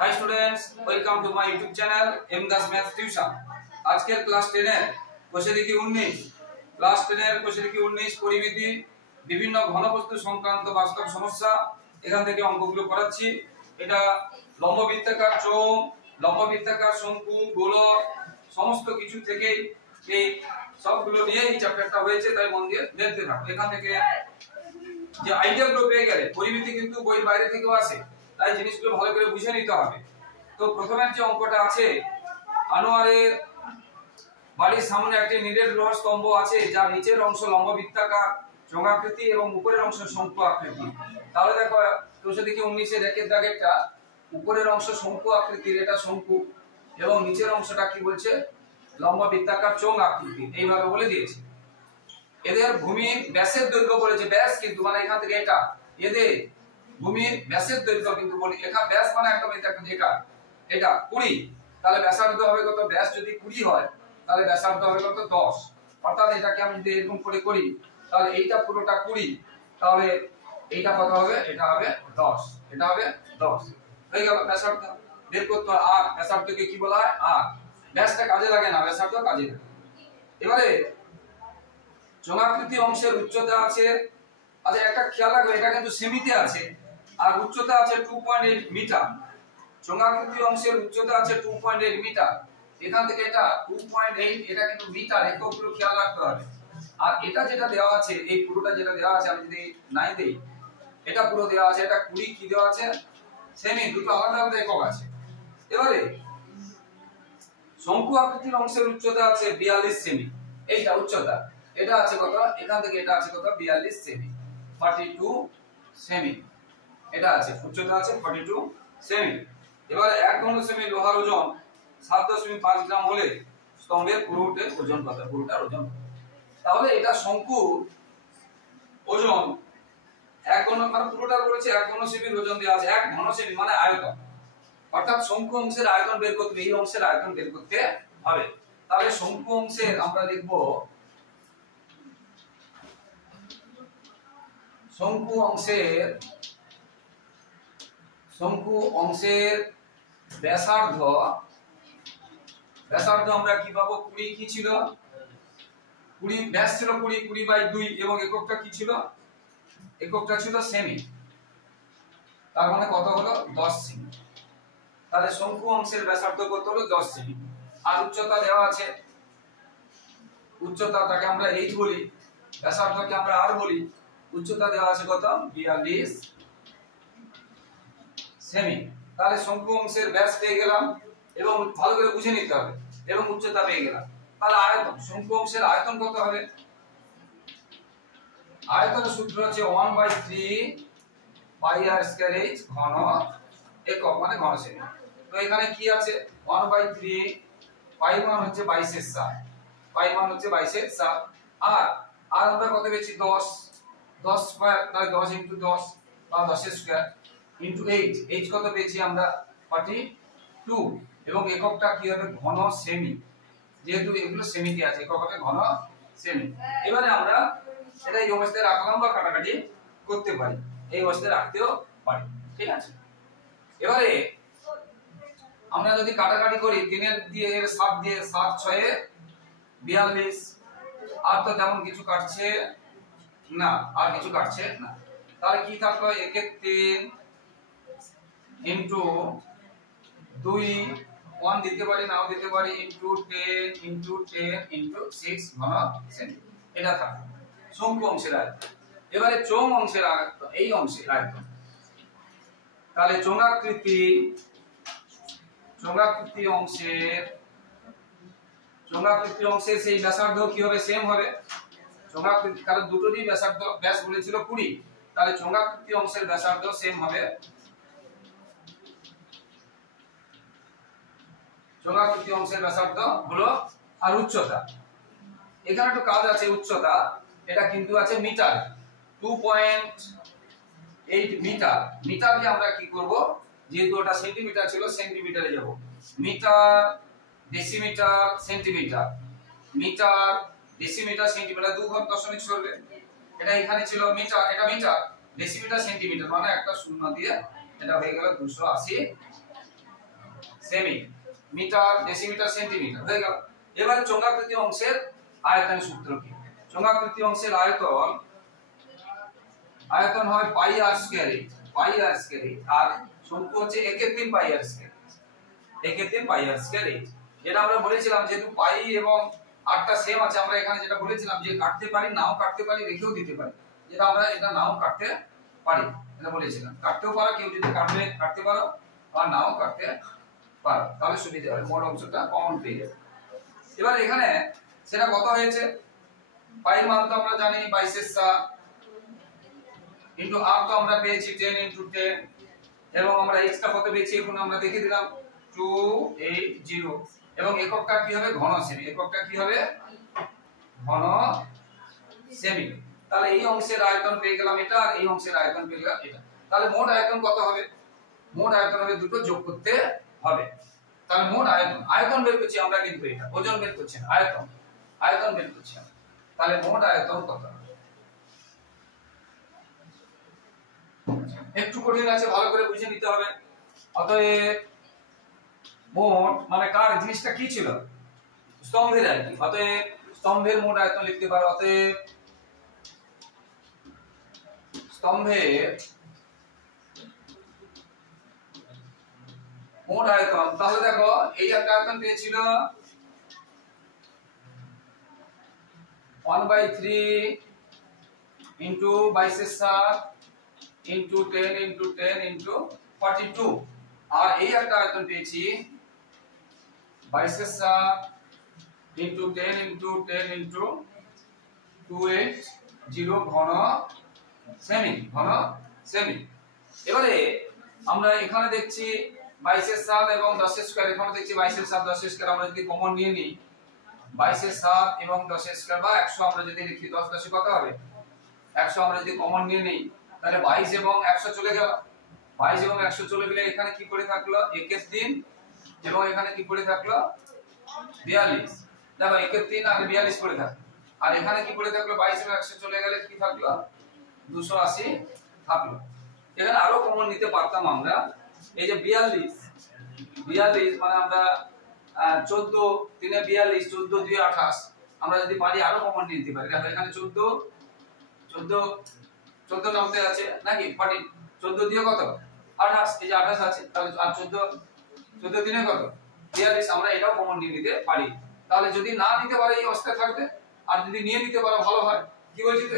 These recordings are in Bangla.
Hi students, welcome to my YouTube channel M Das Math Tuition। আজকের ক্লাস 10 এর কোষে দেখি 19 ক্লাস 10 এর কোষে দেখি 19 পরিমিতি বিভিন্ন ঘনবস্তু সংক্রান্ত বাস্তব সমস্যা এখান থেকে অঙ্কগুলো করাচ্ছি। এটা লম্ববৃত্তাকার চোঙ, লম্ববৃত্তাকার শঙ্কু, গোলক সমস্ত কিছু থেকে এই সবগুলো নিয়ে এই চ্যাপ্টারটা হয়েছে, তাই মন দিয়ে দেখতে থাকো। এখান থেকে যে আইডিয়াগুলো পেয়ে গেলে পরিমিতি কিন্তু বই বাইরে থেকেও আসে, তাই জিনিসগুলো ভালো করে বুঝে নিতে হবে। তো প্রথমে যে অঙ্কটা আছে, আনোয়ারের বাড়ির সামনে একটি নিরেট লোহার স্তম্ভ আছে যার নিচের অংশ লম্ববৃত্তাকার চোঙাকৃতি এবং উপরের অংশ শঙ্কু আকৃতি। তাহলে দেখো কোষে দেখি 19 এর একের দাগেরটা উপরের অংশ শঙ্কু আকৃতির, এটা শঙ্কু, এবং নিচের অংশটা কি বলছে লম্ববৃত্তাকার চোঙ আকৃতি, এইভাবে বলে দিয়েছে। এদের ভূমির ব্যাসের দৈর্ঘ্য বলেছে, ব্যাস কিন্তু মানে এখান থেকে এটা, এদের ভূমির ব্যাসের দৈর্ঘ্য কিন্তু বলি, এখানে ব্যাস মানে একদম এটা 20, তাহলে ব্যাসার্ধ হবে কত? ব্যাস যদি 20 হয় তাহলে ব্যাসার্ধ হবে কত? 10। অর্থাৎ এটাকে আমি যদি এরকম করে করি তাহলে এইটা পুরোটা 20, তাহলে এইটা কত হবে? এটা হবে 10, এটা হবে 10 হয়ে গেল ব্যাসার্ধ। বের করতে হয় আর, ব্যাসার্ধকে কি বলা হয়? আর। ব্যাসটা কাজে লাগে না, ব্যাসার্ধ কাজে লাগে। এবারে চোঙাকৃতি অংশের উচ্চতা আছে, আচ্ছা একটা খেয়াল রাখবে, এটা কিন্তু সেমিতে আছে আর উচ্চতা আছে 2.8 মিটার। চোঙাকৃতি অংশের উচ্চতা আছে 2.8 মিটার, এখান থেকে এটা 2.8, এটা কিন্তু মিটার, এককগুলো খেয়াল রাখতে হবে। আর এটা যেটা দেওয়া আছে, এই পুরোটা যেটা দেওয়া আছে, আমি যদি নাই দেই, এটা পুরো দেওয়া আছে, এটা 20 কি দেওয়া আছে? সেমি, দুটো আলাদা আলাদা একক আছে। এবারে শঙ্কু আকৃতির অংশের উচ্চতা আছে 42 সেমি, এইটা উচ্চতা, এটা আছে কত? এখান থেকে এটা আছে কত? 42 সেমি, 42 সেমি, এটা আছে উচ্চতা আছে 42 সেমি। এবার 1 ঘন সেমি লোহার ওজন 7.5 গ্রাম হলে স্তম্ভের পুরোটার ওজন কত? পুরোটার ওজন। তাহলে এটা শঙ্কু ওজন 1 ঘন, মানে পুরোটার বলেছে 1 ঘন সেমির ওজন দেওয়া আছে, 1 ঘন সেমি মানে আয়তন, অর্থাৎ শঙ্কু অংশের আয়তন বের করতে হবে, এই অংশের আয়তন বের করতে হবে। তাহলে শঙ্কু অংশের আমরা লিখব শঙ্কু অংশের ব্যাসার্ধ আমরা কি পাবো? 20 কি ছিল? 20 ব্যাস ছিল 20/2 এবং এককটা কি ছিল? এককটা ছিল সেমি, তার মানে কত হলো? 10 সেমি। তাহলে শঙ্কু অংশের ব্যাসার্ধ কত হলো? 10 সেমি। আর উচ্চতা দেওয়া আছে, উচ্চতাটাকে আমরা h বলি, ব্যাসার্ধকে আমরা r বলি, উচ্চতা দেওয়া আছে কত? 42 সেমি। তাহলে শঙ্কু অংশের ব্যাস পেয়ে গেলাম এবং ভালো করে বুঝে নিতে হবে, এবং উচ্চতা পেয়ে গেলাম। তাহলে আয়তন, শঙ্কু অংশের আয়তন কত হবে? আয়তনের সূত্র হচ্ছে 1/3 পাই r স্কয়ার h ঘন একক মানে ঘন সেমি। তো এখানে কি আছে? 1/3 পাই মান হচ্ছে 22/7, পাই মান হচ্ছে 22/7, আর আমরা কত পেয়েছি? 10 স্কয়ার, তাহলে 10 * 10 বা 10 এর স্কয়ার ইনটু h কত পেয়েছি আমরা? 42, এবং এককটা কি হবে? ঘন সেমি, যেহেতু এগুলো সেমিতে আছে একক হবে ঘন সেমি। এবারে আমরা এটা এই অবস্থায় রাখলাম বা কাটাকাটি করতে পারি, এই অবস্থায় রাখতেও পারি, ঠিক আছে। এবারে আমরা যদি কাটাকাটি করি 3 এর দিয়ে 7 দিয়ে 7 6 এ 42, আর তো তেমন কিছু কাটছে না, আর কিছু কাটছে না, তাহলে কি থাকলো? 1 এর 3 ইনটু 2, 1 দিতে পারি নাও দিতে পারি, ইনটু 10 ইনটু 6 ঘন সেমি, এটা থাকলো শঙ্কু অংশের আয়তন। এবারে চোঙ অংশের আয়তন, এই অংশের আয়তন, তাহলে চোঙাকৃতি অংশের সেই ব্যাসার্ধ কি হবে? সেম হবে। চোঙাকৃতি, কারণ দুটোরই ব্যাসার্ধ, ব্যাস বলেছিল 20, তাহলে চোঙাকৃতি অংশের ব্যাসার্ধ সেম হবে। চোঙাকৃতি অংশের ব্যাসার্ধ হলো, আর উচ্চতা, এখানে একটু কাজ আছে, উচ্চতা এটা কিন্তু আছে মিটার, 2.8 মিটার। মিটারকে আমরা কি করব? যেহেতু ওটা সেন্টিমিটার ছিল, সেন্টিমিটারে যাব, metre decimetre centimetre, metre decimetre centimetre, 2 ঘর দশমিক সরবে, এটা এখানে ছিল মিটার, এটা মিটার, ডেসিমিটার সেন্টিমিটার, মানে একটা শূন্য দিয়ে এটা হয়ে গেল 280 সেমি, মিটার, ডেসিমিটার, সেন্টিমিটার হয়ে গেল। এবারে চোঙাকৃতি অংশের আয়তনের সূত্র কি? চোঙাকৃতি অংশের আয়তন হয় পাই আর স্কয়ার, পাই আর স্কয়ার, আর শঙ্কু হচ্ছে 1/3 পাই আর স্কয়ার, 1/3 পাই আর স্কয়ার। যেটা আমরা বলেছিলাম যেহেতু পাই এবং আরটা সেম আছে, আমরা এখানে যেটা বলেছিলাম যে কাটতে পারি, নাও কাটতে পারি, রেখেও দিতে পারি, যেটা আমরা এটা নাও কাটতে পারি, এটা বলেছিলাম। কাটতেও পারো, কেউ যদি কাটতে পারো, আর নাও কাটতে পারো, তাহলে সুবিধা হবে, মোট অংশটা কমন পেয়ে যাবে। এবার এখানে সেটা কত হয়েছে, পাই মান তো আমরা জানি 22/7 ইনটু আর তো আমরা পেয়েছি 10 × 10, এবং আমরা এক্সট্রা কত পেয়েছি এখন আমরা দেখে দিলাম 280, এবং এককটা কি হবে, ঘন সেমি, এককটা কি হবে, ঘন সেমি। তাহলে এই অংশের আয়তন পেয়ে গেলাম এটা, আর এই অংশের আয়তন পেয়ে গেলাম এটা। তাহলে মোট আয়তন কত হবে, মোট আয়তন হবে, দুটো যোগ করতে হবে। তাহলে মোট আয়তন বের করছি আমরা, কিন্তু এটা ওজন বের করছি না, আয়তন বের করছি। তাহলে মোট আয়তন কত হবে, একটু কঠিন আছে, ভালো করে বুঝে নিতে হবে। অতএব মোট মানে কার জিনিসটা কি ছিল, স্তম্ভের আর কি, অতএব স্তম্ভের মোট আয়তন লিখতে পারো। অতএব স্তম্ভের মোট আয়তন, তাহলে দেখো এই একটা আয়তন পেয়েছিল 1/3 ইনটু 22/7 ইনটু 10 ইনটু 10 ইনটু 42, আর এই একটা আয়তন পেয়েছি 22/7 ইনটু 10 ইনটু 10 ইনটু 280 ঘন সেমি। এবারে আমরা এখানে দেখছি 22/7 এবং 10 স্কয়ার, এখানে দেখছি 22/7 10 স্কয়ার, আমরা যদি কমন নিয়ে নিই 22/7 এবং 10 স্কয়ার বা 100 আমরা যদি লিখি, 10 10 কত হবে 100, আমরা যদি কমন নিয়ে নিই তাহলে 22 এবং 100 চলে গেল, 22 এবং 100 চলে গেলে এখানে কি পড়ে থাকলো 1/3, এবং এখানে কি পড়ে থাকলো 42, দেখো 1/3 আর 42 পড়ে থাকলো, আর এখানে কি পড়ে থাকলো 22 এবং 100 চলে গেলে কি থাকলো 280 থাকলো। এখানে আরো কমন নিতে পারতাম আমরা, এই যে 42 মানে আমরা 14 3 এ 42, 14 2 28, আমরা যদি পারি আরো কমন নিতে পারি। দেখো এখানে 14 নামতে আছে নাকি 14, 14 দিয়ে কত 28, এই যে 28 আছে, তাহলে আর 14 দিনে কত 42, আমরা এটাও কমন নিয়ে নিতে পারি। তাহলে যদি না নিতে পারে এই অবস্থায় থাকবে, আর যদি নিয়ে নিতে পারো ভালো হয়, কি বলছি তো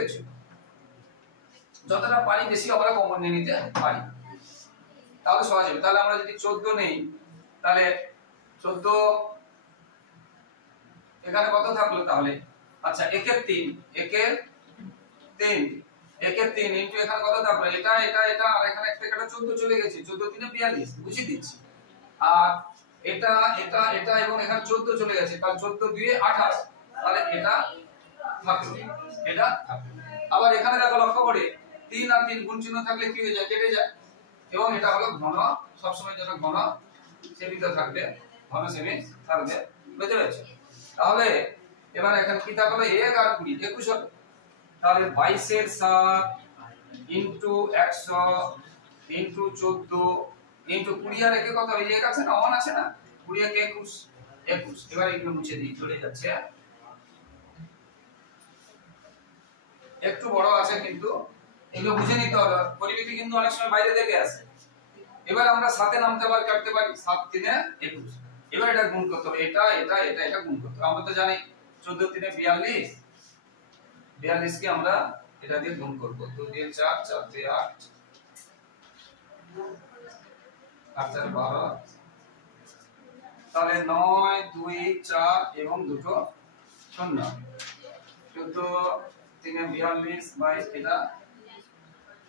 যতটা পারি বেশি আমরা কমন নিয়ে নিতে পারি, তাহলে সহজ হবে। তাহলে আমরা যদি 14 নেই, তাহলে 14 এখানে কত থাকলো তাহলে, আচ্ছা 1/3 ইনটু এখানে কত থাকলো, এটা আর এখানে একটা 14 চলে গেছে, 14 3 এ 42 বুঝিয়ে দিচ্ছি, আর এটা এবং এখানে 14 চলে গেছে, তাহলে 14 2 এ 28, তাহলে এটা থাকলো। আবার এখানে দেখো লক্ষ্য করে 3 আর 3 গুণ চিহ্ন থাকলে কি হয়ে যায়, কেটে যায়, এবং এটা হলো ঘন, সব সময় যেটা ঘন সেমিতে থাকবে, ঘন সেমি থাকবে, বুঝতে পেরেছো? তাহলে এবার এখানে কি থাকলো 1 আর 20 21 হবে, তাহলে 22/7 ইনটু 100 ইনটু 14 ইনটু 20 আর একে কত হবে, 1 আছে না 1 আছে না, 20 আর 21, এবার এগুলো মুছে দিই, চলে যাচ্ছে, একটু বড় আছে কিন্তু এগুলো বুঝে নিতে হবে, পরিমিতি কিন্তু অনেক সময় বাইরে থেকে আসে। এবার আমরা 7 এ নামতে পারি, কাটতে পারি, 7 3 এ 21, এবার এটা গুণ করতে হবে, এটা গুণ করতে হবে। আমরা তো জানি 14 3 এ 42 কে আমরা এটা দিয়ে গুণ করব, 2 দিয়ে 4, 4 দিয়ে 8, 8 4 12, তাহলে 9 2 4 এবং দুটো 0, 14 3 এ 42 বাই এটা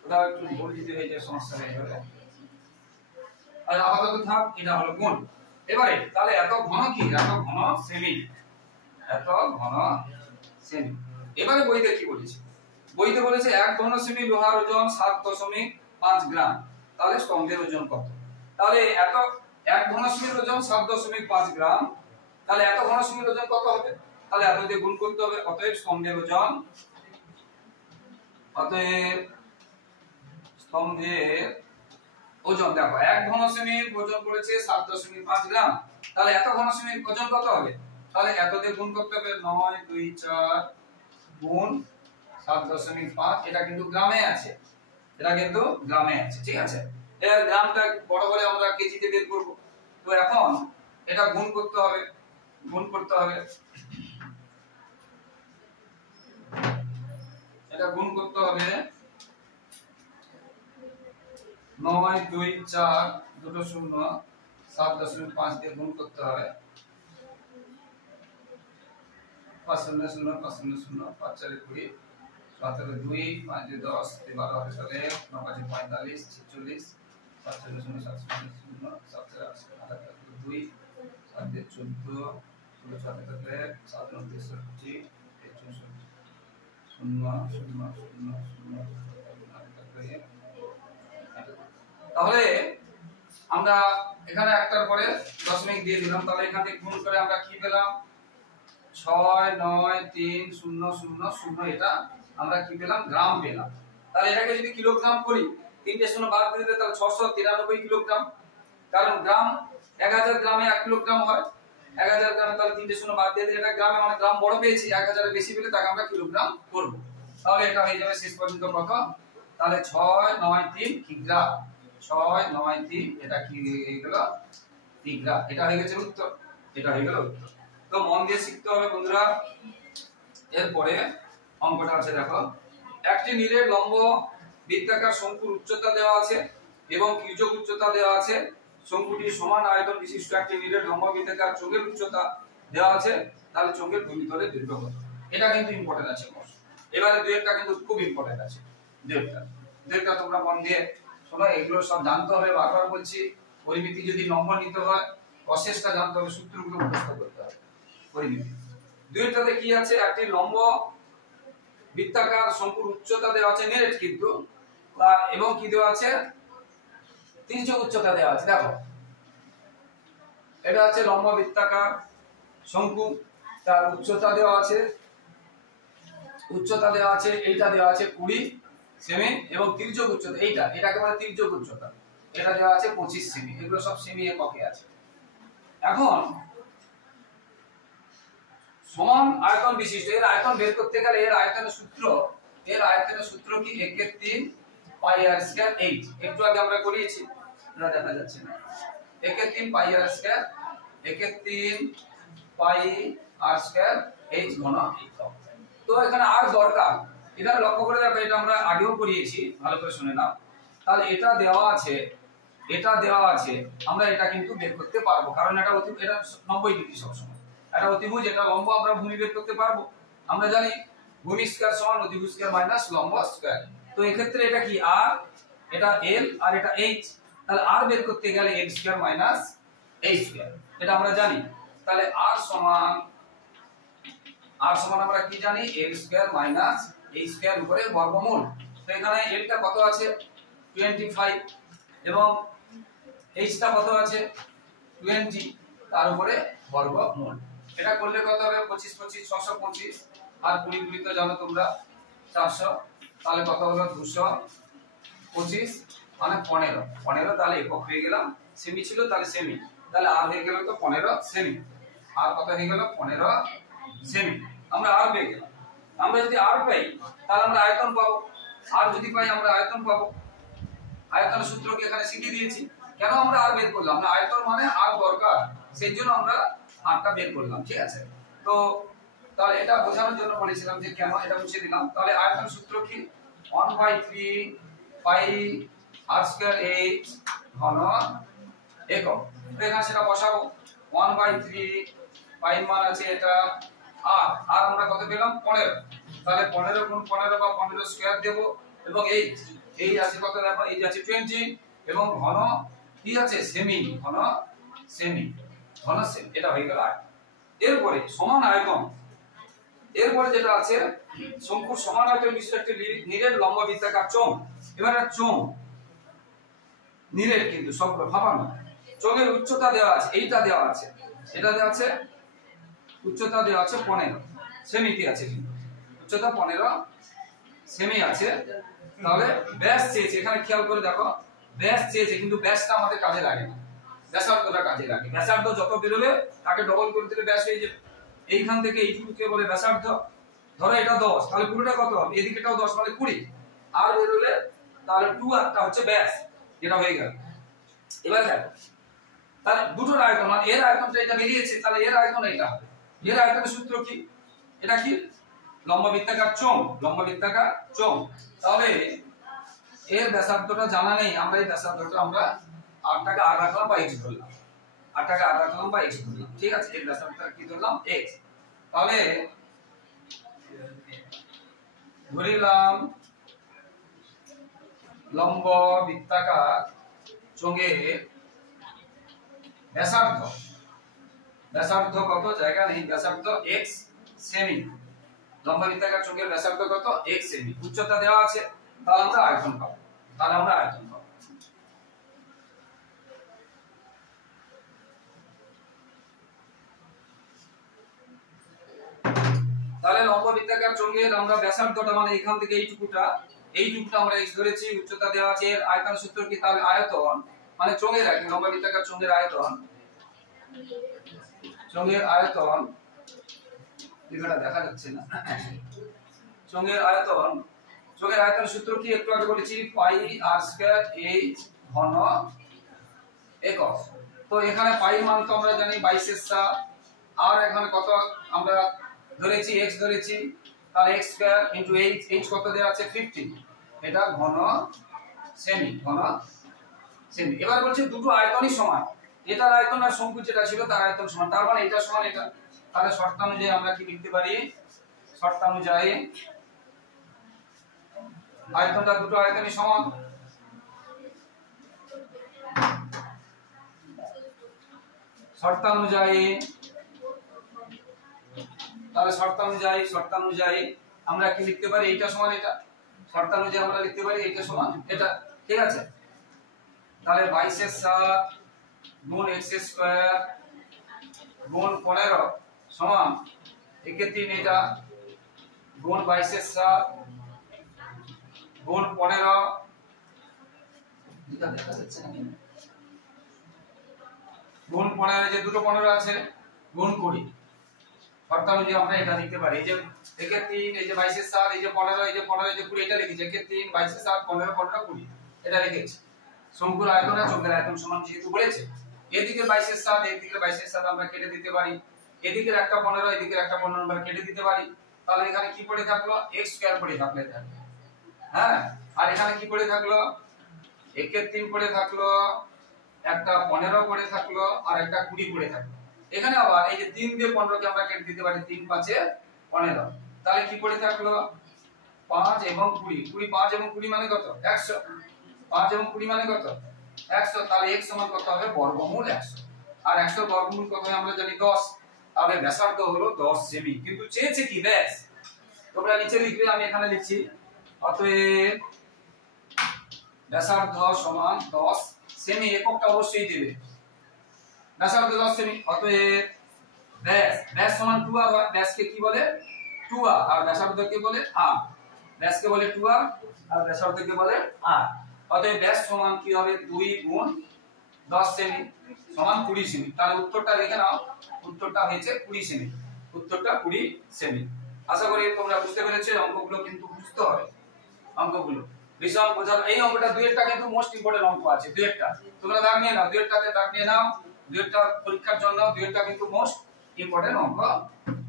ওটা একটু ভুল যদি হয়ে যায় সমস্যা হয়ে যাবে, আর আপাতত থাক, এটা হলো গুণ। এবারে তাহলে এত ঘন কি, এত ঘন সেমি। এবারে বইতে কি বলেছে, বইতে বলেছে 1 ঘন সেমি লোহার ওজন 7.5 গ্রাম, তাহলে স্তম্ভের ওজন কত? তাহলে এত 1 ঘন সেমির ওজন 7.5 গ্রাম, তাহলে এত ঘন সেমির ওজন কত হবে, তাহলে এত দিয়ে গুণ করতে হবে। অতএব স্তম্ভের ওজন, ওজন দেখো, এক ঘন সেমির ওজন পড়েছে 7.5 গ্রাম। তাহলে এত ঘন সেমির ওজন কত হবে? তাহলে এত দিয়ে গুণ করতে হবে, 9 2 4 গুণ 7.5। এটা কিন্তু গ্রামে আছে, এটা কিন্তু গ্রামে আছে, ঠিক আছে। এর গ্রামটা বড় হলে আমরা কেজিতে বের করব। তো এখন এটা গুণ করতে হবে, গুণ করতে হবে, এটা গুণ করতে হবে 9 2 4 দুটো শূন্য 7.5 দিয়ে গুণ করতে হবে। 5 0 0 5 0 0 5 4 20 17 2 5 10 12 হবে, তাহলে 9 5 45 46 7 0 0 7 0 0 7 4 8 2 7 14 16 7 তাহলে 7 9 63 তাহলে আমরা এখানে একটার পরে দশমিক দিয়ে দিলাম। তাহলে এখান থেকে গুণ করে আমরা কি পেলাম? 6 9 3 0 0 0, এটা আমরা কি পেলাম? গ্রাম পেলাম। তাহলে এটাকে যদি কিলোগ্রাম করি, তিনটে শূন্য বাদ দিয়ে দিলে তাহলে 693 কিলোগ্রাম। কারণ গ্রাম 1000 গ্রামে 1 কিলোগ্রাম হয়, 1000 গ্রামে, তাহলে তিনটে শূন্য বাদ দিয়ে দিলে এটা গ্রামে, মানে গ্রাম বড় পেয়েছি, 1000 এর বেশি পেলে তাকে আমরা কিলোগ্রাম করব। তাহলে এটা হয়ে যাবে শেষ পর্যন্ত কত? তাহলে 693 কিগ্রা, 693, এটা কি হয়ে গেল? কিগ্রা। এটা হয়ে গেছে উত্তর, এটা হয়ে গেল উত্তর। তো মন দিয়ে শিখতে হবে বন্ধুরা। এরপরে অঙ্কটা আছে দেখো, একটি নীলের লম্ব বৃত্তাকার শঙ্কুর উচ্চতা দেওয়া আছে এবং তির্যক উচ্চতা দেওয়া আছে। শঙ্কুটির সমান আয়তন বিশিষ্ট একটি নীলের লম্ব বৃত্তাকার চোঙের উচ্চতা দেওয়া আছে। তাহলে চোঙের ভূমিতলের দৈর্ঘ্য কত? এটা কিন্তু ইম্পর্টেন্ট আছে। এবারে দুইটা কিন্তু খুব ইম্পর্টেন্ট আছে, দুইটা তোমরা মন দিয়ে শোনো, এগুলো সব জানতে হবে। বারবার বলছি, পরিমিতি যদি নম্বর নিতে হয় প্রসেসটা জানতে হবে, সূত্রগুলো মুখস্থ করতে হবে। পরিমিতি দুইটাতে কি আছে? একটি লম্ব বৃত্তাকার শঙ্কুর উচ্চতা দেওয়া আছে নেট কিন্তু, এবং কি দেওয়া আছে? তির্যক উচ্চতা দেওয়া আছে। দেখো, এটা আছে লম্ব বৃত্তাকার শঙ্কু, তার উচ্চতা দেওয়া আছে, উচ্চতা দেওয়া আছে, এইটা দেওয়া আছে 20 সেমি, এবং তির্যক উচ্চতা এইটা, এটাকে বলে তির্যক উচ্চতা, এটা দেওয়া আছে 25 সেমি। এগুলো সব সেমি এককে আছে। এখন সমান আয়তন বিশিষ্ট, এর আয়তন বের করতে গেলে এর আয়তনের সূত্র কি? 1/3 পাই আর স্কয়ার h। একটু আগে আমরা করিয়েছি, এটা দেখা যাচ্ছে না। 1/3 পাই আর স্কয়ার, 1/3 পাই আর স্কয়ার h ঘন একক। তো এখানে আর দরকার, এখানে লক্ষ্য করে দেখো, এটা আমরা আগেও করিয়েছি, ভালো করে শুনে নাও। তাহলে এটা দেওয়া আছে, এটা দেওয়া আছে, আমরা এটা কিন্তু বের করতে পারবো, কারণ এটা 90 ডিগ্রি সবসময়। এটা অতিভুজ, এটা লম্ব, আমরা ভূমি বের করতে পারবো। আমরা জানি ভূমি স্কয়ার সমান অতিভুজ স্কয়ার মাইনাস লম্ব স্কয়ার। তো এই ক্ষেত্রে এটা কি? r, এটা l, আর এটা h। তাহলে r বের করতে গেলে l square minus h square, এটা আমরা জানি। তাহলে r সমান আমরা কি জানি? l square minus h square উপরে বর্গমূল। তো এখানে l টা কত আছে? 25, এবং h টা কত আছে? 20, তার উপরে বর্গমূল। এটা করলে কত হবে? 25 25 625, আর 20 20 তো জানো তোমরা 400, তাহলে কত হলো? 225, মানে 15। তাহলে একক হয়ে গেলাম, সেমি ছিল তাহলে সেমি, তাহলে আর হয়ে গেল তো 15 সেমি। আর কত হয়ে গেল? 15 সেমি। আমরা আর পেয়ে গেলাম। আমরা যদি আর পাই তাহলে আমরা আয়তন পাবো, আর যদি পাই আমরা আয়তন পাবো। আয়তনের সূত্র কি এখানে শিখিয়ে দিয়েছি। কেন আমরা আর বের করলাম না? আয়তন মানে আর দরকার, সেই জন্য আমরা আরটা বের করলাম, ঠিক আছে। তো তাহলে এটা বোঝানোর জন্য বলেছিলাম যে কেন, এটা বুঝিয়ে দিলাম। তাহলে আয়তন সূত্র কি? 1/3 পাই আর স্কয়ার h ঘন একক। তো এখানে সেটা বসাবো, 1/3 পাই মান আছে এটা, আর আমরা কত পেলাম? 15। তাহলে 15 গুণ 15 বা 15 স্কয়ার দেব, এবং এই আছে কত? দেখো, এই আছে 20, এবং ঘন কি আছে? সেমি, ঘন সেমি, এটা হয়ে গেল আয়তন। এরপরে সমান আয়তন, এরপরে যেটা আছে শঙ্কুর সমান আয়তন বিশিষ্ট একটি নীলের লম্ব বৃত্তাকার চোঙ। এবারে চোঙ নীলের কিন্তু সবগুলো ভাবানো, চোঙের উচ্চতা দেওয়া আছে, এইটা দেওয়া আছে, এটা দেওয়া আছে, উচ্চতা দেওয়া আছে 15 সেমিতে আছে, কিন্তু উচ্চতা 15 সেমি আছে। তাহলে ব্যাস চেয়েছে, এখানে খেয়াল করে দেখো, ব্যাস চেয়েছে, কিন্তু ব্যাসটা আমাদের কাজে লাগে না, ব্যাসার্ধটা কাজে লাগে। ব্যাসার্ধ যত বেরোবে তাকে ডবল করে দিলে ব্যাস হয়ে যাবে। এইখান থেকে এইটুকুকে বলে ব্যাসার্ধ। ধরো এটা 10, তাহলে পুরোটা কত হবে? এদিকেটাও 10 মানে 20, আর বেরোলে তাহলে 2 আরটা হচ্ছে ব্যাস, এটা হয়ে গেল। এবার দেখো তাহলে দুটোর আয়তন, মানে এর আয়তনটা এটা বেরিয়েছে, তাহলে এর আয়তন এটা হবে। এর আয়তনের সূত্র কি? এটা কি? লম্ব বৃত্তাকার চোঙ, লম্ব বৃত্তাকার চোঙ। তাহলে এর ব্যাসার্ধটা জানা নেই, আমরা এই ব্যাসার্ধটা আমরা 8টাকে আর রাখলাম বা x ধরলাম, 8টাকে আর রাখলাম বা x ধরলাম, ঠিক আছে? এর ব্যাসার্ধটা কি ধরলাম? x। তাহলে ধরিলাম লম্ব বৃত্তাকার চোঙের ব্যাসার্ধ, ব্যাসার্ধ কত? জায়গা নেই, ব্যাসার্ধ x সেমি। লম্ব বৃত্তাকার চোঙের ব্যাসার্ধ কত? x semi. উচ্চতা দেওয়া আছে, তাহলে আমরা আয়তন পাবো, তাহলে আমরা আয়তন পাবো। তাহলে লম্ব বৃত্তাকার চোঙের আমরা ব্যাসার্ধটা, মানে এখান থেকে এইটুকুটা আমরা x ধরেছি, উচ্চতা দেওয়া আছে, এর আয়তন সূত্র কি? তাহলে আয়তন মানে চোঙের আয়তন, লম্ব বৃত্তাকার চোঙের আয়তন, চোঙের আয়তন, এখানে দেখা যাচ্ছে না, চোঙের আয়তন, চোঙের আয়তন সূত্র কি? একটু আগে বলেছি, পাই আর স্কয়ার h ঘন একক। তো এখানে পাই মান তো আমরা জানি 22 আর এখানে কত আমরা ধরেছি? x ধরেছি, তাহলে x স্কয়ার ইনটু h কত দেওয়া আছে? 50, এটা ঘন সেমি, ঘন সেমি। এবার বলছে দুটো আয়তনই সমান, এটার আয়তন আর শঙ্কু যেটা ছিল তার আয়তন সমান, তার মানে এটা সমান এটা। তাহলে শর্তানুযায়ী আমরা কি লিখতে পারি? শর্তানুযায়ী আয়তনটা, দুটো আয়তনই সমান। শর্তানুযায়ী, তাহলে শর্তানুযায়ী আমরা কি লিখতে পারি? এটা সমান এটা। শর্তানুযায়ী আমরা লিখতে পারি এটা সমান এটা, ঠিক আছে? তাহলে 22 গুণ x স্কয়ার গুণ 15 সমান 1/3 এটা গুণ 22 গুণ 15, এটা দেখা যাচ্ছে না, গুণ 15, যে দুটো 15 আছে, গুণ 20। শর্তানুযায়ী আমরা এটা লিখতে পারি, এই যে 1/3, এই যে 22 এই যে 15, এই যে 15, এই যে 20, এটা লিখেছি 1/3 22 15 15 20, এটা লিখেছি। শঙ্কুর আয়তন আর চোঙের আয়তন সমান যেহেতু বলেছে, এদিকে 22 এদিকে 22 আমরা কেটে দিতে পারি, এদিকের একটা 15 এদিকের একটা 15 আমরা কেটে দিতে পারি। তাহলে এখানে কি পড়ে থাকলো? x স্কয়ার পড়ে থাকলো এটা, হ্যাঁ। আর এখানে কি পড়ে থাকলো? 1/3 পড়ে থাকলো, একটা 15 পড়ে থাকলো, আর একটা 20 পড়ে থাকলো। এখানে আবার এই যে 3 দিয়ে 15 কে আমরা কেটে দিতে পারি, 3 5 15। তাহলে কি পড়ে থাকলো? 5 এবং 20, 5 এবং 20 মানে কত? 100, 5 এবং 20 মানে কত? 100। তাহলে x সমান কত হবে? বর্গমূল 100। আর 100 বর্গমূল কত হয় আমরা জানি? 10। তাহলে ব্যাসার্ধ হলো 10 সেমি, কিন্তু চেয়েছে কি? ব্যাস। তোমরা নিচে লিখবে, আমি এখানে লিখছি। অতএব ব্যাসার্ধ সমান 10 সেমি, এককটা অবশ্যই দিবে। ব্যাসার্ধ 10 সেমি, অতএব ব্যাস সমান 2r হয়। ব্যাসকে কি বলে? 2r, আর ব্যাসার্ধকে বলে r। ব্যাসকে বলে 2r আর ব্যাসার্ধকে বলে r। অতএব ব্যাস সমান কি হবে? 2 গুণ 10 সেমি সমান 20 সেমি। তাহলে উত্তরটা লিখে নাও, উত্তরটা হয়েছে 20 সেমি, উত্তরটা 20 সেমি। আশা করি তোমরা বুঝতে পেরেছো। অঙ্কগুলো কিন্তু বুঝতে হবে, অঙ্কগুলো ভীষণ বোঝা। এই অঙ্কটা দুইটা কিন্তু মোস্ট ইম্পর্টেন্ট অঙ্ক আছে, দুইটা তোমরা দাগ নিয়ে নাও, দুইটাতে দাগ নিয়ে নাও, দুইটা পরীক্ষার জন্য দুইটা কিন্তু মোস্ট ইম্পর্টেন্ট অঙ্ক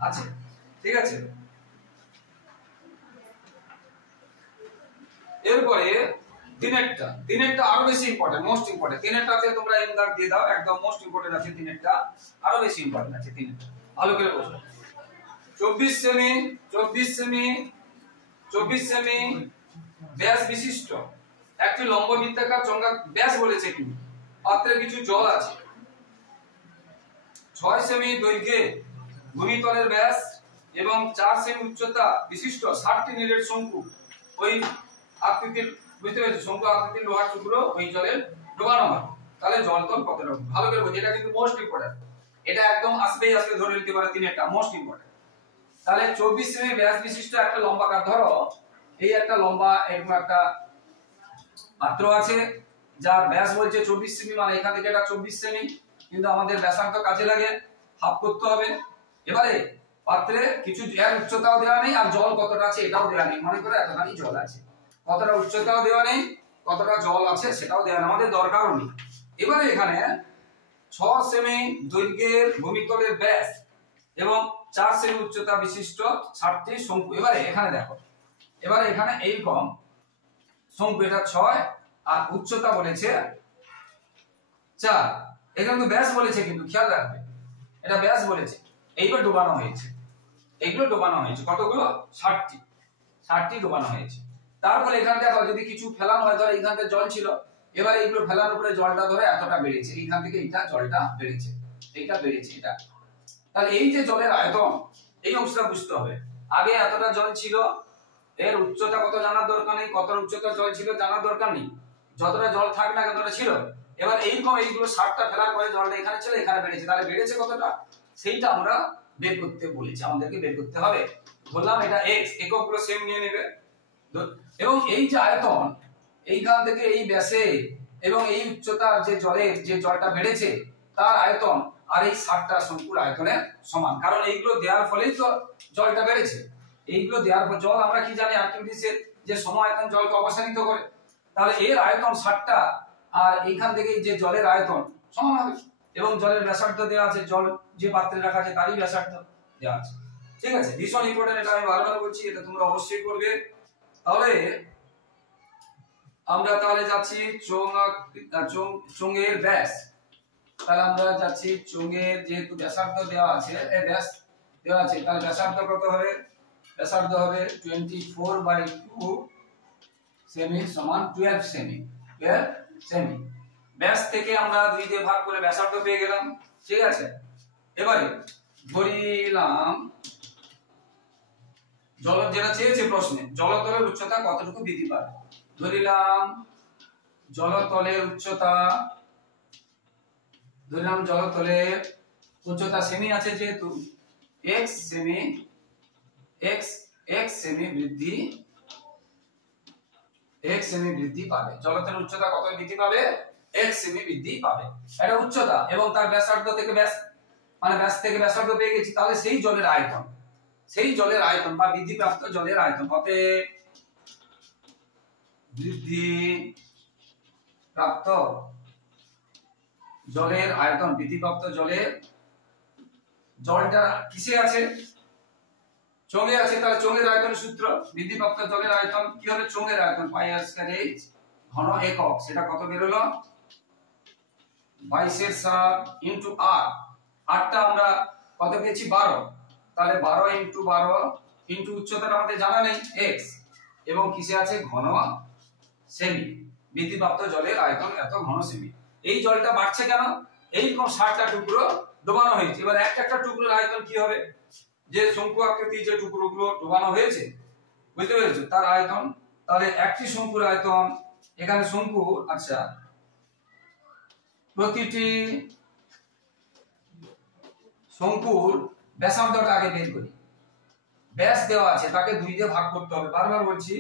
আছে, ঠিক আছে? এরপরে তিনেরটা আরো বেশি ইম্পর্টেন্ট, মোস্ট ইম্পর্টেন্ট। তিনেরটাতে তোমরা এম দাগ দিয়ে দাও, একদম মোস্ট ইম্পর্টেন্ট আছে তিনেরটা, আরো বেশি ইম্পর্টেন্ট আছে তিনেরটা। ভালো করে বোঝো। 24 সেমি ব্যাস বিশিষ্ট একটি লম্ব বৃত্তাকার চোঙা, ব্যাস বলেছে কি? পাত্রে কিছু জল আছে। 6 সেমি দৈর্ঘ্যে ভূমিতলের ব্যাস এবং 4 সেমি উচ্চতা বিশিষ্ট 60টি নিরেট শঙ্কু, ওই আকৃতির, বুঝতে পেরেছো? শঙ্কু আকৃতির লোহার টুকরো ওই জলে ডোবানো হয়। তাহলে জলতল কত রকম? ভালো করে বোঝো, এটা কিন্তু মোস্ট ইম্পর্টেন্ট। এটা একদম আসবে ধরে নিতে পারে, তিনটা মোস্ট ইম্পর্টেন্ট। তাহলে 24 সেমি ব্যাস বিশিষ্ট একটা লম্বাকার, ধরো এই একটা লম্বা এরকম একটা পাত্র আছে, যার ব্যাস বলছে 24 সেমি, মানে এখান থেকে এটা 24 সেমি, কিন্তু আমাদের ব্যাসার্ধ কাজে লাগে হাফ করতে হবে। এবারে পাত্রে কিছু এর উচ্চতাও দেওয়া নেই আর জল কতটা আছে এটাও দেওয়া নেই, মনে করে এতখানি জল আছে, কতটা উচ্চতাও দেওয়া নেই, কতটা জল আছে সেটাও দেওয়া নেই, আমাদের দরকারও নেই। এবারে এখানে 6 সেমি দৈর্ঘ্যের ভূমিতলের ব্যাস এবং 4 সেমি উচ্চতা বিশিষ্ট 7টি শঙ্কু। এবারে এখানে দেখো, এবারে এখানে এইরকম শঙ্কু, এটা 6 আর উচ্চতা বলেছে 4, এখানে তো ব্যাস বলেছে, কিন্তু খেয়াল রাখবে এটা ব্যাস বলেছে। এইবার ডোবানো হয়েছে, এইগুলো ডোবানো হয়েছে কতগুলো, 60টি ডোবানো হয়েছে। তারপরে এখানে দেখো যদি কিছু ফেলানো হয়, ধরো এইখানটা জল ছিল, এবার এইগুলো ফেলানোর পরে জলটা ধরে এতটা বেড়েছে, এইখান থেকে এইটা জলটা বেড়েছে, এইটা বেড়েছে এটা। তাহলে এই যে জলের আয়তন, এই অংশটা বুঝতে হবে। আগে এতটা জল ছিল, এর উচ্চতা কত জানার দরকার নেই, কত উচ্চতা জল ছিল জানার দরকার নেই, যতটা জল থাক না কতটা ছিল। এবার এইরকম এইগুলো 60টা ফেলার পরে জলটা এখানে ছিল, এখানে বেড়েছে, তাহলে বেড়েছে কতটা সেইটা আমরা বের করতে বলেছি, আমাদেরকে বের করতে হবে। বললাম এটা x, এককগুলো সেম নিয়ে নেবে। এবং এই যে আয়তন এইখান থেকে এই ব্যাসে এবং এই উচ্চতার যে জলটা বেড়েছে তার আয়তন আর এই 60টা শঙ্কুর আয়তনের সমান, কারণ এইগুলো দেওয়ার ফলেই তো জলটা বেড়েছে। এইগুলো দেওয়ার পর জল আমরা কি জানি আর্কিমিডিসের যে সম আয়তন জলকে অপসারিত করে, তাহলে এর আয়তন 60টা আর এইখান থেকে যে জলের আয়তন সমান হবে। এবং জলের ব্যাসার্ধ দেওয়া আছে, জল যে পাত্রে রাখা আছে তারই ব্যাসার্ধ দেওয়া আছে। ঠিক আছে, ভীষণ ইম্পর্টেন্ট, এটা আমি বারবার বলছি, এটা তোমরা অবশ্যই করবে। তাহলে আমরা যাচ্ছি চোঙের ব্যাস, তাহলে আমরা যাচ্ছি চোঙের, যেহেতু ব্যাসার্ধ দেওয়া আছে, এই ব্যাস দেওয়া আছে, তাহলে ব্যাসার্ধ কত হবে, ব্যাসার্ধ হবে 24/2 সেমি সমান 12 সেমি। ব্যাস থেকে আমরা 2 দিয়ে ভাগ করে ব্যাসার্ধ পেয়ে গেলাম। ঠিক আছে, এবারে ধরিলাম যেটা চেয়েছে প্রশ্নে, জলতলের উচ্চতা কতটুকু বৃদ্ধি পাবে। ধরিলাম জলতলের উচ্চতা সেমি আছে, যেহেতু x সেমি বৃদ্ধি পাবে। জলতলের উচ্চতা কত বৃদ্ধি পাবে, x সেমি বৃদ্ধি পাবে, এটা উচ্চতা। এবং তার ব্যাসার্ধ থেকে ব্যাস থেকে ব্যাসার্ধ পেয়ে গেছি, তাহলে সেই জলের আয়তন বা বৃদ্ধিপ্রাপ্ত জলের আয়তন, বৃদ্ধিপ্রাপ্ত জলটা কিসে আছে, চোঙে আছে, তাহলে চোঙের আয়তন সূত্র, বৃদ্ধিপ্রাপ্ত জলের আয়তন কি হবে, চোঙের আয়তন πr² h ঘন একক, সেটা কত বেরোলো 22/7 ইনটু r, আরটা আমরা কত পেয়েছি 12, তাহলে 12 ইনটু 12 ইনটু উচ্চতাটা আমাদের জানা নেই x, এবং কিসে আছে ঘন সেমি, বৃদ্ধিপ্রাপ্ত জলের আয়তন এত ঘন সেমি। এই জলটা বাড়ছে কেন, এইরকম 60টা টুকরো ডোবানো হয়েছে। এবার একটা টুকরোর আয়তন কি হবে, যে শঙ্কু আকৃতি যে টুকরোগুলো ডোবানো হয়েছে, বুঝতে পেরেছো, তার আয়তন। তাহলে একটি শঙ্কুর আয়তন, এখানে শঙ্কু, আচ্ছা প্রতিটি শঙ্কুর ব্যাসার্ধটা আগে বের করি। ব্যাস দেওয়া আছে, তাকে 2 দিয়ে ভাগ করতে হবে, বারবার বলছি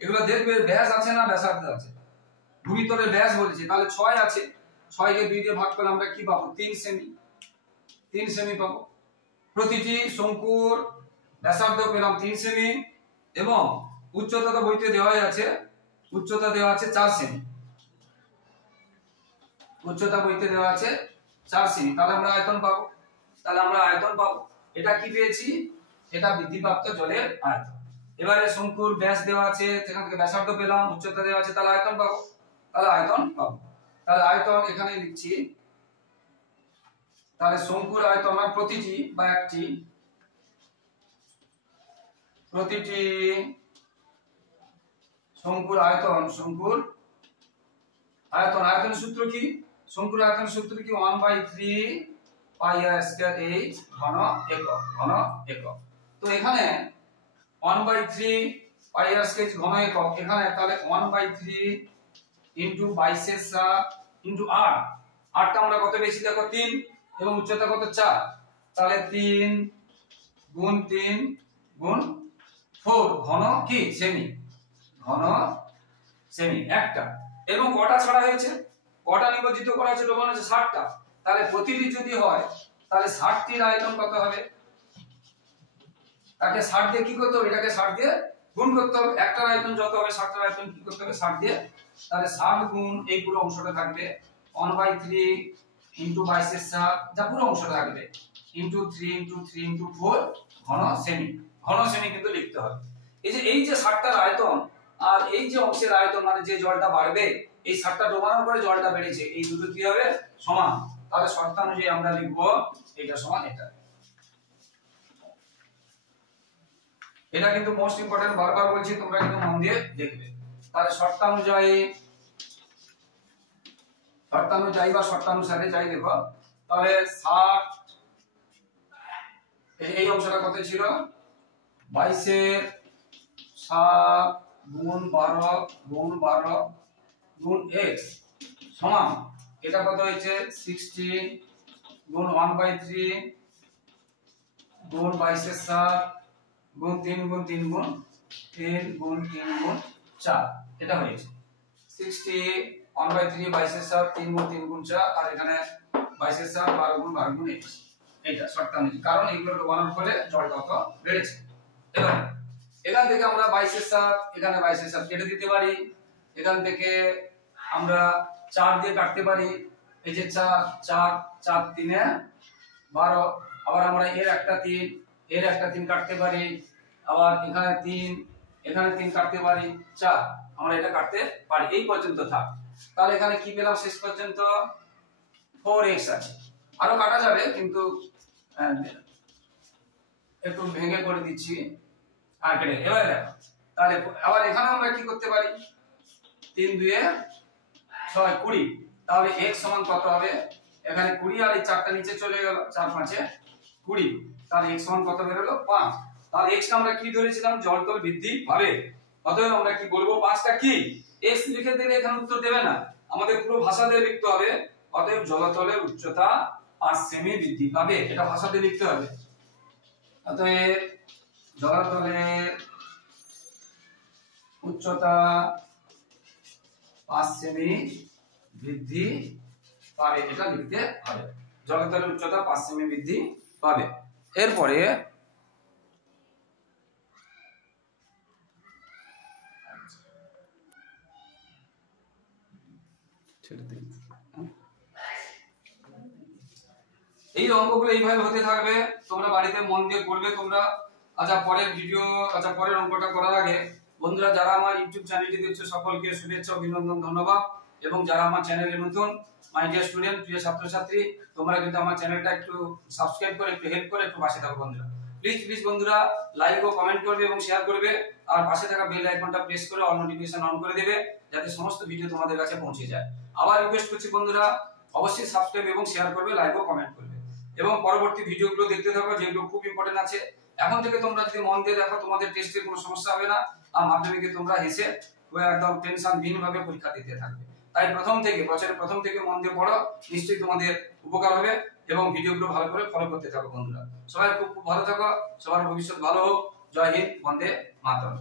এগুলো দেখবে ব্যাস আছে না ব্যাসার্ধ আছে। ভূমিতলের ব্যাস বলছি, তাহলে 6 আছে, 6 কে 2 দিয়ে ভাগ করলে আমরা কি পাবো 3 সেমি পাবো। প্রতিটি শঙ্কুর ব্যাসার্ধ পেলাম 3 সেমি, এবং উচ্চতা তো বইতে দেওয়াই আছে, উচ্চতা দেওয়া আছে 4 সেমি, উচ্চতা বইতে দেওয়া আছে 4 সেমি, তাহলে আমরা আয়তন পাবো। এটা কি পেয়েছি, এটা বৃদ্ধিপ্রাপ্ত জলের আয়তন। এবারে শঙ্কুর ব্যাস দেওয়া আছে, সেখান থেকে ব্যাসার্ধ পেলাম, উচ্চতা দেওয়া আছে, তাহলে আয়তন পাবো। তাহলে আয়তন এখানে লিখছি, তাহলে শঙ্কুর আয়তন আর প্রতিটি শঙ্কুর আয়তন সূত্র কি, শঙ্কুর আয়তন সূত্র কি 1/3 πr² h ঘন একক। তো এখানে 1/3 πr² ঘন একক, এখানে তাহলে 1/3 ইনটু 22/7 ইনটু r, rটা আমরা কত বেশি দেখো 3, এবং উচ্চতা কত 4, তাহলে 3 গুণ 3 গুণ 4 ঘন কি সেমি, একটা। এবং কটা ছাড়া হয়েছে, কটা নিমজ্জিত করা হয়েছে, ডোবানো হয়েছে 60টা। তাহলে প্রতিটি যদি হয় তাহলে 60টির আয়তন কত হবে, তাকে 60 দিয়ে কি করতে হবে, এটাকে 60 দিয়ে গুণ করতে হবে। একটার আয়তন যত হবে 60টার আয়তন কি করতে হবে 60 দিয়ে, তাহলে 60 গুণ এই পুরো অংশটা থাকবে 1/3 ইনটু 22 যা পুরো অংশটা থাকবে ইনটু 3 ইনটু 3 ইনটু 4 ঘন সেমি। ঘন সেমি কিন্তু লিখতে হবে। এই যে 60টার আয়তন আর এই যে অংশের আয়তন, মানে যে জলটা বাড়বে, এই 60টা ডোবানোর পরে জলটা বেড়েছে, এই দুটো কি হবে সমান। তাহলে শর্তানুযায়ী আমরা লিখবো এটা সমান এটা। এটা কিন্তু মোস্ট ইম্পর্টেন্ট, বারবার বলছি, তোমরা কিন্তু মন দিয়ে দেখবে। তাহলে শর্তানুযায়ী বা শর্তানুসারে যাই দেখো, তাহলে 60 এই অংশটা কত ছিল 22 7 গুণ 12 গুণ 12 গুণ x সমান এটা কত হয়েছে 16 গুণ 1/3 গুণ 22 গুণ 3 গুণ 3 গুণ 3 গুণ 3 গুণ 4 এটা হয়েছে 60 1/3 22 3 গুণ 3 গুণ 4 আর এখানে 22 12 গুণ 12 গুণ x। এটা শর্তানুযায়ী, কারণ এগুলো ডোবানোর ফলে জল কত বেড়েছে। এবার এখান থেকে আমরা 22 এখানে 22 কেটে দিতে পারি, এখান থেকে আমরা 4 দিয়ে কাটতে পারি, এই যে 4 4 4 3 12, আবার আমরা এর একটা 3 এর একটা 3 কাটতে পারি, আবার এখানে 3 এখানে 3 কাটতে পারি, 4 আমরা এটা কাটতে পারি, এই পর্যন্ত থাক। তাহলে এখানে কি পেলাম শেষ পর্যন্ত 4x আছে, আরো কাটা যাবে কিন্তু একটু ভেঙে করে দিচ্ছি আর কেটে। এবার দেখো তাহলে আবার এখানে আমরা কি করতে পারি 3 2 6 20, তাহলে x সমান কত হবে, এখানে 20 আর এই 4টা নিচে চলে গেল, 4 5 20, তাহলে x সমান কত বের হলো 5। তাহলে x টা আমরা কি ধরেছিলাম জলতল বৃদ্ধি পাবে, অতএব আমরা কি বলবো 5টা কি x লিখে দিলে এখানে উত্তর দেবে না, আমাদের পুরো ভাষা দিয়ে লিখতে হবে। অতএব জলতলের উচ্চতা 5 সেমি বৃদ্ধি পাবে, এটা ভাষা দিয়ে লিখতে হবে। অতএব জলতলের উচ্চতা 5 সেমি বৃদ্ধি পাবে, এটা লিখতে হবে। জলতলের উচ্চতা 5 সেমি বৃদ্ধি পাবে। এরপরে এই অঙ্কগুলো এইভাবে হতে থাকবে, তোমরা বাড়িতে মন দিয়ে করবে তোমরা। আচ্ছা পরের অঙ্কটা করার আগে বন্ধুরা, যারা আমার ইউটিউব চ্যানেলটি দেখছো সকলকে শুভেচ্ছা অভিনন্দন ধন্যবাদ। এবং যারা আমার চ্যানেলে নতুন, মাই ডিয়ার স্টুডেন্ট প্রিয় ছাত্রছাত্রী, তোমরা কিন্তু আমার চ্যানেলটা একটু সাবস্ক্রাইব করে একটু হেল্প করে একটু পাশে থাকো বন্ধুরা। প্লিজ বন্ধুরা লাইক ও কমেন্ট করবে এবং শেয়ার করবে, আর পাশে থাকা বেল আইকনটা প্রেস করে অল নোটিফিকেশন অন করে দেবে, যাতে সমস্ত ভিডিও তোমাদের কাছে পৌঁছে যায়। আবার রিকোয়েস্ট করছি বন্ধুরা, অবশ্যই সাবস্ক্রাইব এবং শেয়ার করবে, লাইক ও কমেন্ট করবে এবং পরবর্তী ভিডিওগুলো দেখতে থাকো, যেগুলো খুব ইম্পর্টেন্ট আছে। এখন থেকে তোমরা যদি মন দিয়ে দেখো, তোমাদের টেস্টে কোনো সমস্যা হবে না, আর মাধ্যমিকে তোমরা হেসে একদম টেনশনহীন ভাবে পরীক্ষা দিতে থাকবে। তাই বছরের প্রথম থেকে মন দিয়ে পড়ো, নিশ্চয়ই তোমাদের উপকার হবে এবং ভিডিওগুলো ভালো করে ফলো করতে থাকো বন্ধুরা। সবাই খুব ভালো থাকো, সবার ভবিষ্যৎ ভালো হোক। জয় হিন্দ, বন্দে মাতরম।